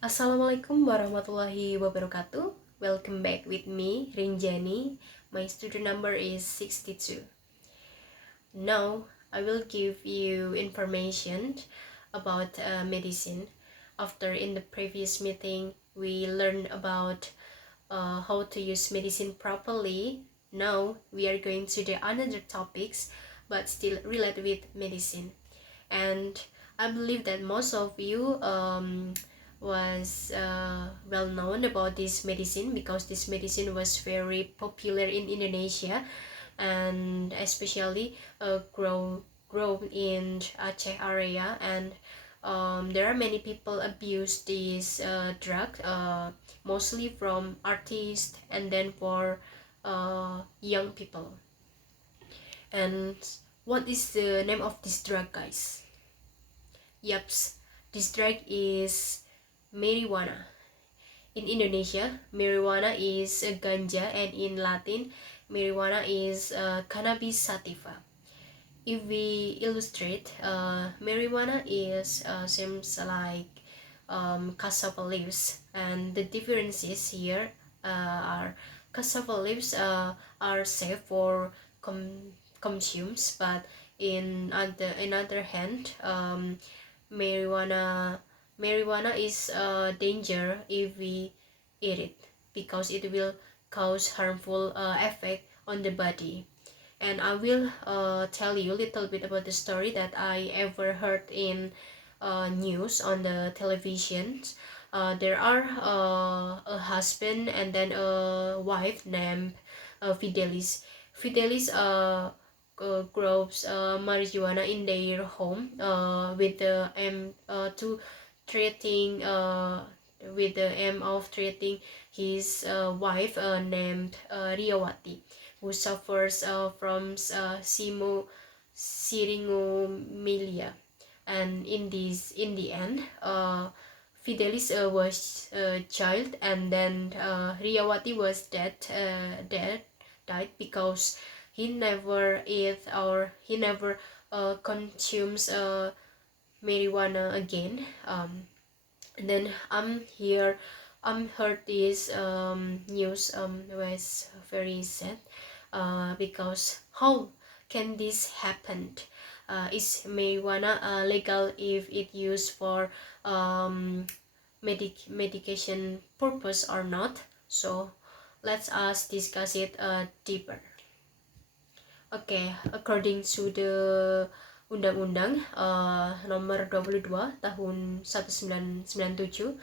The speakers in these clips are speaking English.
Assalamualaikum warahmatullahi wabarakatuh. Welcome back with me, Rinjani. My student number is 62. Now, I will give you information about medicine. After in the previous meeting, we learned about how to use medicine properly. Now, we are going to the another topics, but still related with medicine. And I believe that most of you was well known about this medicine because this medicine was very popular in Indonesia and especially grown in Aceh area, and there are many people abuse this drug, mostly from artists and then for young people. And what is the name of this drug, guys? Yups, this drug is marijuana. In Indonesia, marijuana is ganja, and in Latin, marijuana is cannabis sativa. If we illustrate, marijuana is seems like cassava leaves, and the differences here are cassava leaves are safe for consumes, but in other hand, marijuana marijuana is a danger if we eat it because it will cause harmful effect on the body. And I will tell you a little bit about the story that I ever heard in news on the television. There are a husband and then a wife named Fidelis. Fidelis grows marijuana in their home with the aim to treating with the aim of treating his wife named Riyawati, who suffers from syringomyelia. And in the end, Fidelis was a child, and then Riyawati was died because he never ate or he never consumes marijuana again. And then I'm heard this news was very sad because how can this happen? Is marijuana legal if it used for medication purpose or not? So let's us discuss it deeper. Okay, according to the Undang-Undang nomor 22 tahun 1997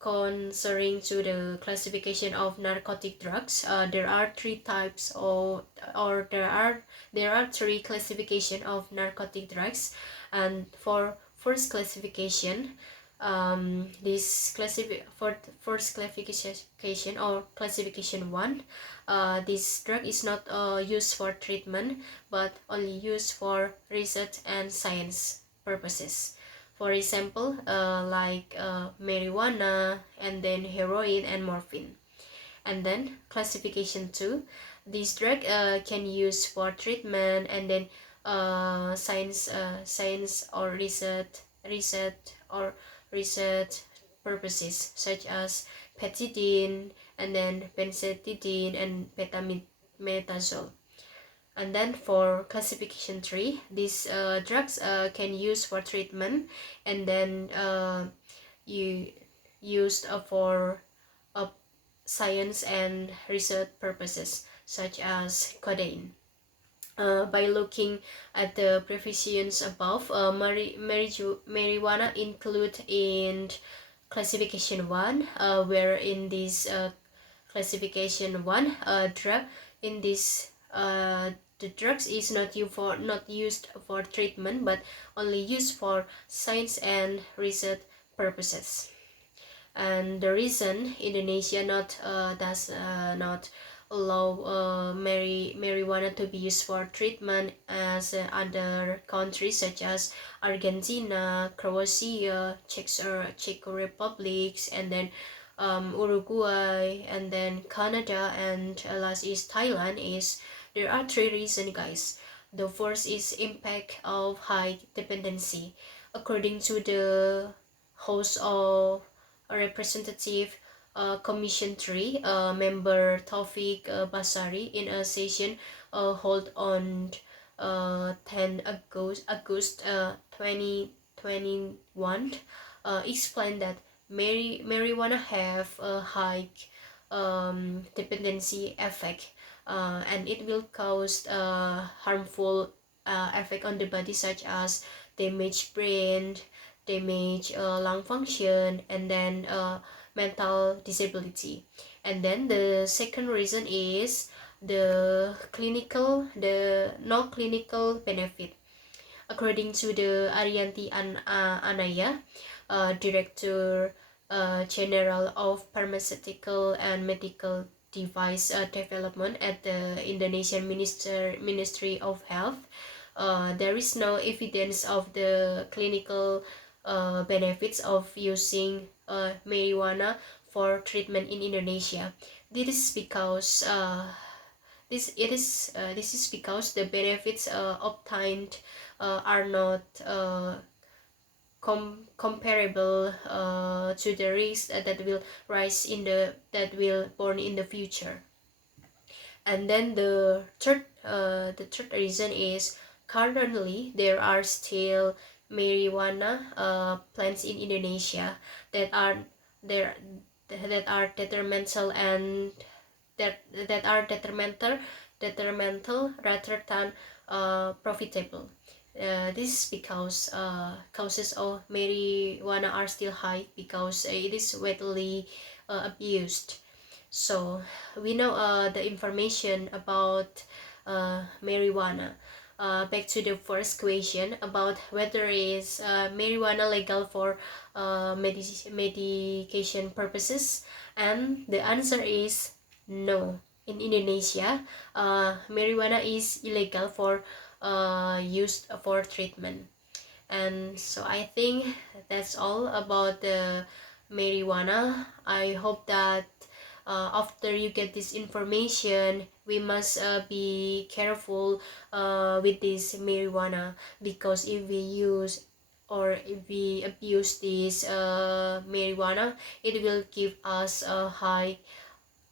concerning to the classification of narcotic drugs, there are three types or there are three classification of narcotic drugs. And for first classification, this for first classification or classification 1, this drug is not used for treatment but only used for research and science purposes. For example, like marijuana and then heroin and morphine. And then classification 2, this drug can use for treatment and then science or research purposes, such as petidine and then benzetidine and betamethasone. And then for classification 3, these drugs can use for treatment and then you used for science and research purposes, such as codeine. By looking at the provisions above, marijuana include in classification 1, where in this classification 1 drug in this the drugs is not used for treatment but only used for science and research purposes. And the reason Indonesia does not allow marijuana to be used for treatment as other countries such as Argentina, Croatia, Czech Republic, and then Uruguay, and then Canada, and last is Thailand, is there are three reasons, guys. The first is impact of high dependency. According to the host of a representative Commission 3, member Taufik Basari, in a session held on 10 August 2021, explained that marijuana have a high dependency effect, and it will cause harmful effect on the body, such as damage brain, damage lung function, and then mental disability. And then the second reason is the no clinical benefit. According to the Arianti Anaya, Director General of Pharmaceutical and Medical Device Development at the Indonesian Ministry of Health, there is no evidence of the clinical benefits of using marijuana for treatment in Indonesia. This is because this is because the benefits obtained are not comparable to the risks that will rise in the born in the future. And then the third reason is currently there are still marijuana plants in Indonesia that are there that are detrimental and that are detrimental rather than profitable. This is because causes of marijuana are still high because it is widely abused. So we know the information about marijuana. Back to the first question about whether is marijuana legal for medication purposes, and the answer is no. In Indonesia, marijuana is illegal for use for treatment. And so I think that's all about the marijuana. I hope that after you get this information, we must be careful with this marijuana, because if we use or if we abuse this marijuana, it will give us a high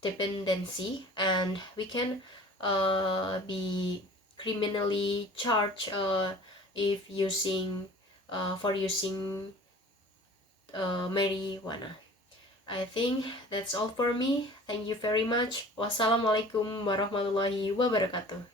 dependency, and we can be criminally charged if using for using marijuana. I think that's all for me. Thank you very much. Wassalamualaikum warahmatullahi wabarakatuh.